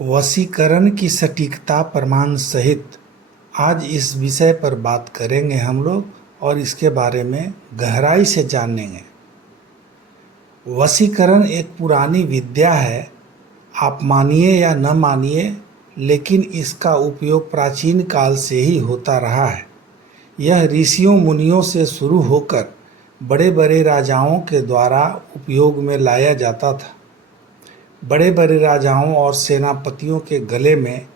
वशीकरण की सटीकता प्रमाण सहित आज इस विषय पर बात करेंगे हम लोग और इसके बारे में गहराई से जानेंगे। वशीकरण एक पुरानी विद्या है, आप मानिए या न मानिए, लेकिन इसका उपयोग प्राचीन काल से ही होता रहा है। यह ऋषियों मुनियों से शुरू होकर बड़े बड़े राजाओं के द्वारा उपयोग में लाया जाता था। बड़े बड़े राजाओं और सेनापतियों के गले में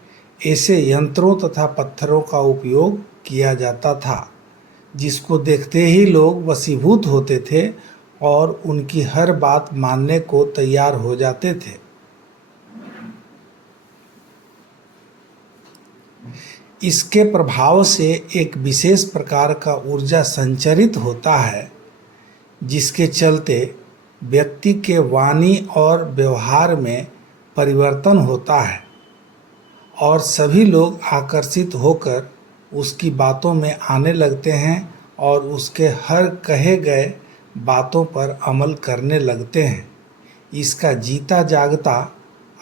ऐसे यंत्रों तथा पत्थरों का उपयोग किया जाता था जिसको देखते ही लोग वशीभूत होते थे और उनकी हर बात मानने को तैयार हो जाते थे। इसके प्रभाव से एक विशेष प्रकार का ऊर्जा संचरित होता है जिसके चलते व्यक्ति के वाणी और व्यवहार में परिवर्तन होता है और सभी लोग आकर्षित होकर उसकी बातों में आने लगते हैं और उसके हर कहे गए बातों पर अमल करने लगते हैं। इसका जीता जागता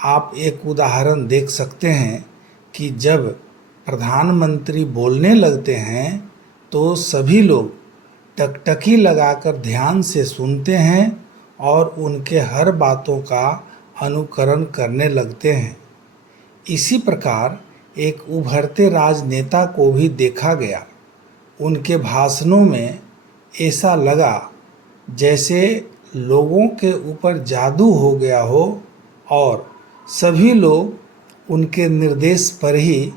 आप एक उदाहरण देख सकते हैं कि जब प्रधानमंत्री बोलने लगते हैं तो सभी लोग टकटकी लगाकर ध्यान से सुनते हैं और उनके हर बातों का अनुकरण करने लगते हैं। इसी प्रकार एक उभरते राजनेता को भी देखा गया। उनके भाषणों में ऐसा लगा जैसे लोगों के ऊपर जादू हो गया हो और सभी लोग उनके निर्देश पर ही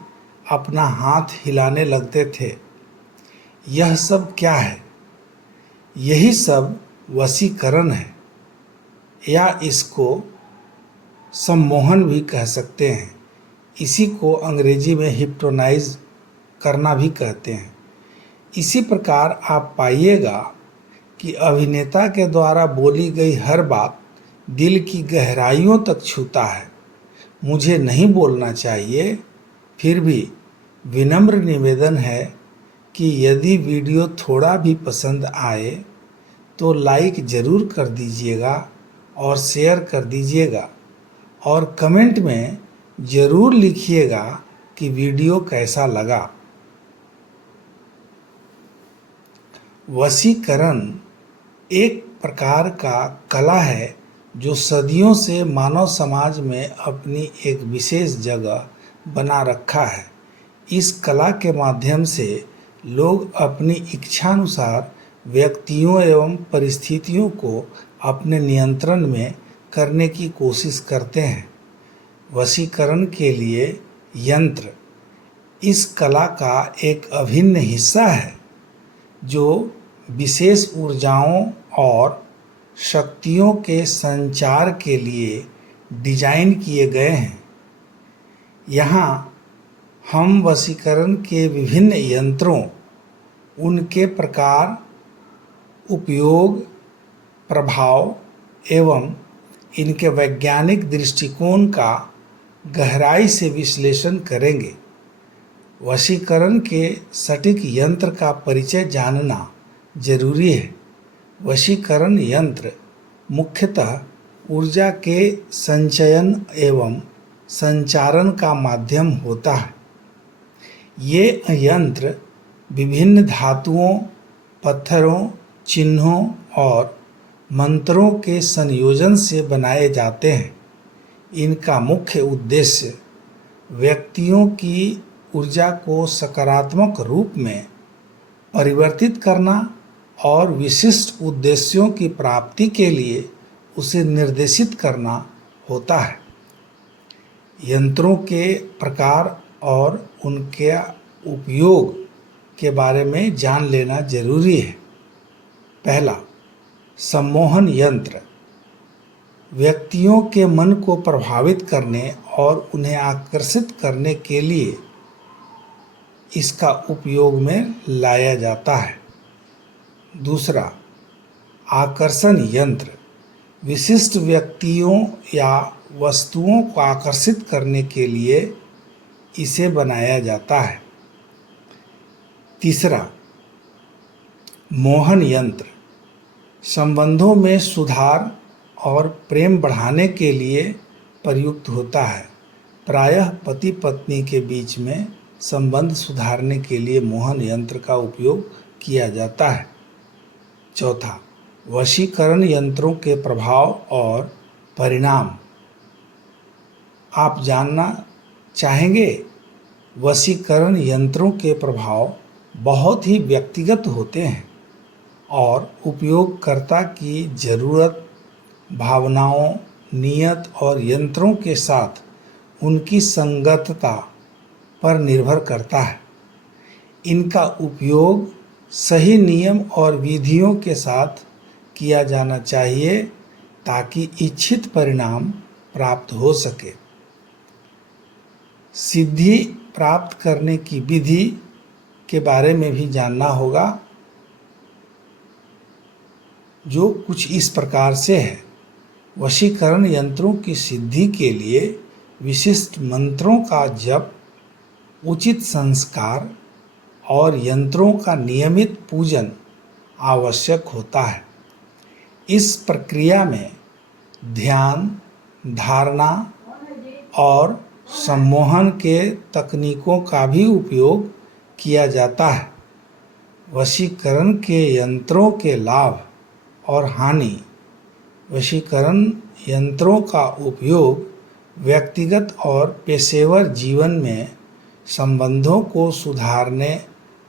अपना हाथ हिलाने लगते थे। यह सब क्या है? यही सब वशीकरण है, या इसको सम्मोहन भी कह सकते हैं। इसी को अंग्रेजी में हिप्नोटाइज करना भी कहते हैं। इसी प्रकार आप पाइएगा कि अभिनेता के द्वारा बोली गई हर बात दिल की गहराइयों तक छूता है। मुझे नहीं बोलना चाहिए, फिर भी विनम्र निवेदन है कि यदि वीडियो थोड़ा भी पसंद आए तो लाइक ज़रूर कर दीजिएगा और शेयर कर दीजिएगा और कमेंट में ज़रूर लिखिएगा कि वीडियो कैसा लगा। वशीकरण एक प्रकार का कला है जो सदियों से मानव समाज में अपनी एक विशेष जगह बना रखा है। इस कला के माध्यम से लोग अपनी इच्छानुसार व्यक्तियों एवं परिस्थितियों को अपने नियंत्रण में करने की कोशिश करते हैं। वशीकरण के लिए यंत्र इस कला का एक अभिन्न हिस्सा है जो विशेष ऊर्जाओं और शक्तियों के संचार के लिए डिजाइन किए गए हैं। यहाँ हम वशीकरण के विभिन्न यंत्रों, उनके प्रकार, उपयोग, प्रभाव एवं इनके वैज्ञानिक दृष्टिकोण का गहराई से विश्लेषण करेंगे। वशीकरण के सटीक यंत्र का परिचय जानना जरूरी है। वशीकरण यंत्र मुख्यतः ऊर्जा के संचयन एवं संचारण का माध्यम होता है। ये यंत्र विभिन्न धातुओं, पत्थरों, चिन्हों और मंत्रों के संयोजन से बनाए जाते हैं। इनका मुख्य उद्देश्य व्यक्तियों की ऊर्जा को सकारात्मक रूप में परिवर्तित करना और विशिष्ट उद्देश्यों की प्राप्ति के लिए उसे निर्देशित करना होता है। यंत्रों के प्रकार और उनके उपयोग के बारे में जान लेना जरूरी है। पहला, सम्मोहन यंत्र व्यक्तियों के मन को प्रभावित करने और उन्हें आकर्षित करने के लिए इसका उपयोग में लाया जाता है। दूसरा, आकर्षण यंत्र विशिष्ट व्यक्तियों या वस्तुओं को आकर्षित करने के लिए इसे बनाया जाता है। तीसरा, मोहन यंत्र संबंधों में सुधार और प्रेम बढ़ाने के लिए प्रयुक्त होता है। प्रायः पति पत्नी के बीच में संबंध सुधारने के लिए मोहन यंत्र का उपयोग किया जाता है। चौथा, वशीकरण यंत्रों के प्रभाव और परिणाम आप जानना चाहेंगे। वशीकरण यंत्रों के प्रभाव बहुत ही व्यक्तिगत होते हैं और उपयोगकर्ता की जरूरत, भावनाओं, नियत और यंत्रों के साथ उनकी संगतता पर निर्भर करता है। इनका उपयोग सही नियम और विधियों के साथ किया जाना चाहिए ताकि इच्छित परिणाम प्राप्त हो सके। सिद्धि प्राप्त करने की विधि के बारे में भी जानना होगा, जो कुछ इस प्रकार से है। वशीकरण यंत्रों की सिद्धि के लिए विशिष्ट मंत्रों का जप, उचित संस्कार और यंत्रों का नियमित पूजन आवश्यक होता है। इस प्रक्रिया में ध्यान, धारणा और सम्मोहन के तकनीकों का भी उपयोग किया जाता है। वशीकरण के यंत्रों के लाभ और हानि। वशीकरण यंत्रों का उपयोग व्यक्तिगत और पेशेवर जीवन में संबंधों को सुधारने,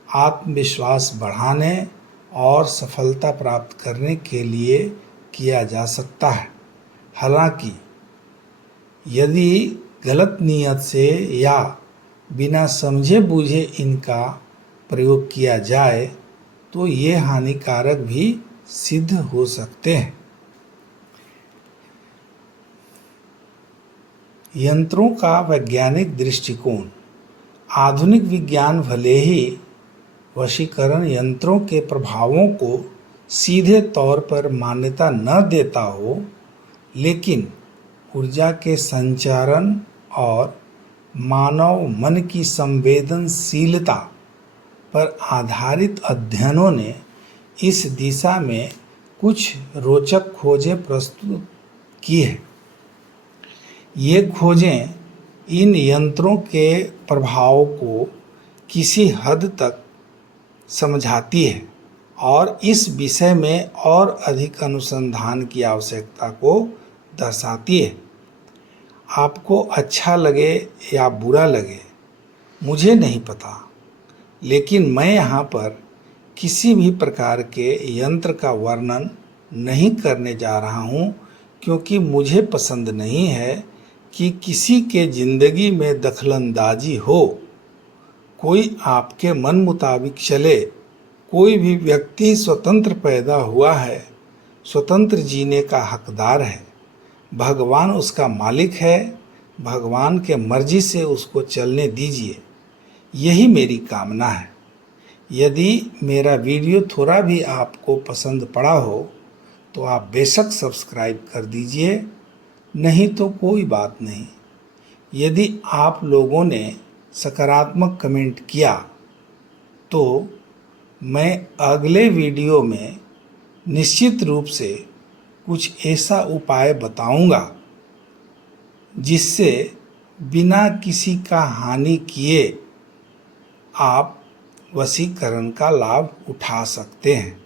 आत्मविश्वास बढ़ाने और सफलता प्राप्त करने के लिए किया जा सकता है। हालांकि यदि गलत नियत से या बिना समझे बूझे इनका प्रयोग किया जाए तो ये हानिकारक भी सिद्ध हो सकते हैं। यंत्रों का वैज्ञानिक दृष्टिकोण। आधुनिक विज्ञान भले ही वशीकरण यंत्रों के प्रभावों को सीधे तौर पर मान्यता न देता हो, लेकिन ऊर्जा के संचारण और मानव मन की संवेदनशीलता पर आधारित अध्ययनों ने इस दिशा में कुछ रोचक खोजें प्रस्तुत की हैं। ये खोजें इन यंत्रों के प्रभाव को किसी हद तक समझाती है और इस विषय में और अधिक अनुसंधान की आवश्यकता को दर्शाती है। आपको अच्छा लगे या बुरा लगे, मुझे नहीं पता, लेकिन मैं यहाँ पर किसी भी प्रकार के यंत्र का वर्णन नहीं करने जा रहा हूँ, क्योंकि मुझे पसंद नहीं है कि किसी के जिंदगी में दखलंदाजी हो। कोई आपके मन मुताबिक चले। कोई भी व्यक्ति स्वतंत्र पैदा हुआ है, स्वतंत्र जीने का हकदार है। भगवान उसका मालिक है। भगवान के मर्जी से उसको चलने दीजिए, यही मेरी कामना है। यदि मेरा वीडियो थोड़ा भी आपको पसंद पड़ा हो तो आप बेशक सब्सक्राइब कर दीजिए, नहीं तो कोई बात नहीं। यदि आप लोगों ने सकारात्मक कमेंट किया तो मैं अगले वीडियो में निश्चित रूप से कुछ ऐसा उपाय बताऊंगा जिससे बिना किसी का हानि किए आप वशीकरण का लाभ उठा सकते हैं।